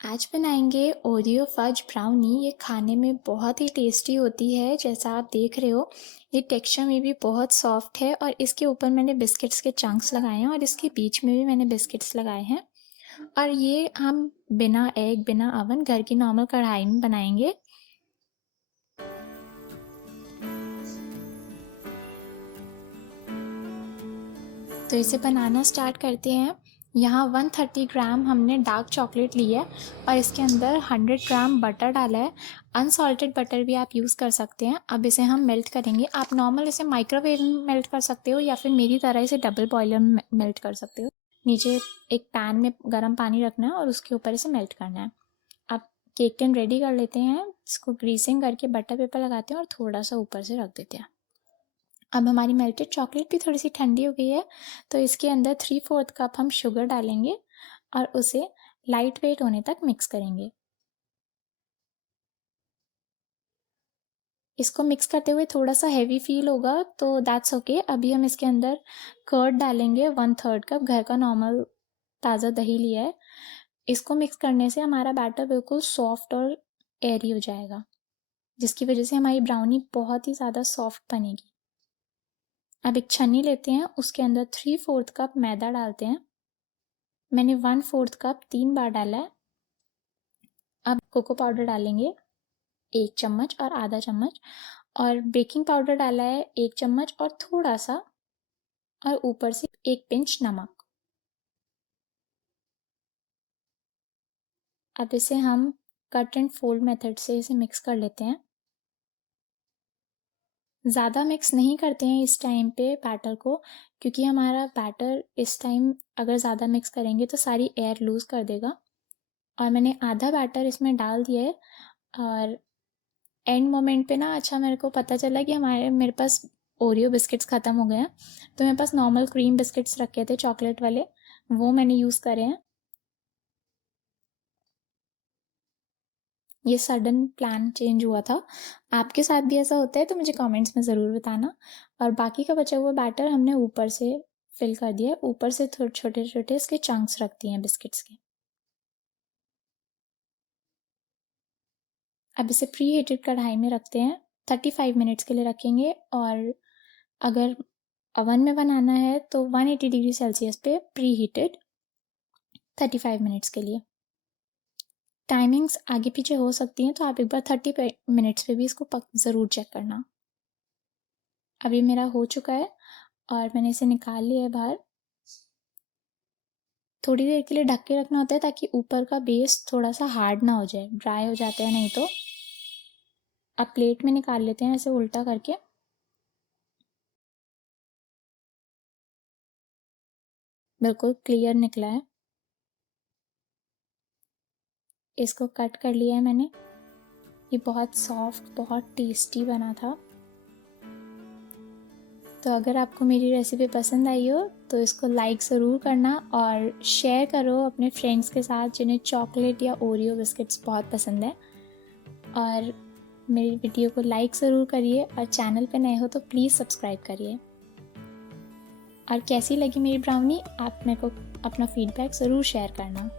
आज बनाएंगे Oreo fudge brownie. ये खाने में बहुत ही टेस्टी होती है। जैसा आप देख रहे हो, ये टेक्सचर में भी बहुत सॉफ्ट है और इसके ऊपर मैंने बिस्किट्स के चंक्स लगाए हैं और इसके बीच में भी मैंने बिस्किट्स लगाए हैं। और ये हम बिना एग बिना अवन घर की नॉर्मल कढ़ाई में बनाएंगे। तो इसे बनाना स्टार्ट करते हैं। यहाँ 130 ग्राम हमने डार्क चॉकलेट ली है और इसके अंदर 100 ग्राम बटर डाला है। अनसॉल्टेड बटर भी आप यूज़ कर सकते हैं। अब इसे हम मेल्ट करेंगे। आप नॉर्मल इसे माइक्रोवेव में मेल्ट कर सकते हो या फिर मेरी तरह इसे डबल बॉयलर में मेल्ट कर सकते हो। नीचे एक पैन में गर्म पानी रखना है और उसके ऊपर इसे मेल्ट करना है। अब केक टिन रेडी कर लेते हैं। इसको ग्रीसिंग करके बटर पेपर लगाते हैं और थोड़ा सा ऊपर से रख देते हैं। अब हमारी मेल्टेड चॉकलेट भी थोड़ी सी ठंडी हो गई है, तो इसके अंदर 3/4 कप हम शुगर डालेंगे और उसे लाइट वेट होने तक मिक्स करेंगे। इसको मिक्स करते हुए थोड़ा सा हैवी फील होगा तो दैट्स ओके। अभी हम इसके अंदर कर्ड डालेंगे 1/3 कप। घर का नॉर्मल ताज़ा दही लिया है। इसको मिक्स करने से हमारा बैटर बिल्कुल सॉफ्ट और एयरी हो जाएगा, जिसकी वजह से हमारी ब्राउनी बहुत ही ज़्यादा सॉफ्ट बनेगी। अब एक छन्नी लेते हैं, उसके अंदर 3/4 कप मैदा डालते हैं। मैंने 1/4 कप 3 बार डाला है। अब कोको पाउडर डालेंगे 1 चम्मच और आधा चम्मच, और बेकिंग पाउडर डाला है 1 चम्मच और थोड़ा सा, और ऊपर से 1 पिंच नमक। अब इसे हम कट एंड फोल्ड मेथड से इसे मिक्स कर लेते हैं। ज़्यादा मिक्स नहीं करते हैं इस टाइम पे बैटर को, क्योंकि हमारा बैटर इस टाइम अगर ज़्यादा मिक्स करेंगे तो सारी एयर लूज़ कर देगा। और मैंने आधा बैटर इसमें डाल दिया है। और एंड मोमेंट पे ना, अच्छा मेरे को पता चला कि मेरे पास ओरियो बिस्किट्स ख़त्म हो गए हैं, तो मेरे पास नॉर्मल क्रीम बिस्किट्स रखे थे चॉकलेट वाले, वो मैंने यूज़ करे हैं। ये सडन प्लान चेंज हुआ था। आपके साथ भी ऐसा होता है तो मुझे कमेंट्स में ज़रूर बताना। और बाकी का बचा हुआ बैटर हमने ऊपर से फिल कर दिया है। ऊपर से थोड़े छोटे छोटे इसके चंक्स रख दिए हैं बिस्किट्स के। अब इसे प्री हीटेड कढ़ाई में रखते हैं। 35 मिनट्स के लिए रखेंगे। और अगर ओवन में बनाना है तो 180 डिग्री सेल्सियस पे प्री हीटेड 35 मिनट्स के लिए। टाइमिंग्स आगे पीछे हो सकती हैं, तो आप एक बार 30 मिनट्स पे भी इसको ज़रूर चेक करना। अभी मेरा हो चुका है और मैंने इसे निकाल लिया है बाहर। थोड़ी देर के लिए ढक के रखना होता है ताकि ऊपर का बेस थोड़ा सा हार्ड ना हो जाए, ड्राई हो जाता है नहीं तो। अब प्लेट में निकाल लेते हैं ऐसे उल्टा करके। बिल्कुल क्लियर निकला है। इसको कट कर लिया है मैंने। ये बहुत सॉफ्ट, बहुत टेस्टी बना था। तो अगर आपको मेरी रेसिपी पसंद आई हो तो इसको लाइक ज़रूर करना और शेयर करो अपने फ्रेंड्स के साथ जिन्हें चॉकलेट या ओरियो बिस्किट्स बहुत पसंद है। और मेरी वीडियो को लाइक ज़रूर करिए और चैनल पे नए हो तो प्लीज़ सब्सक्राइब करिए। और कैसी लगी मेरी ब्राउनी, आप मेरे को अपना फीडबैक ज़रूर शेयर करना।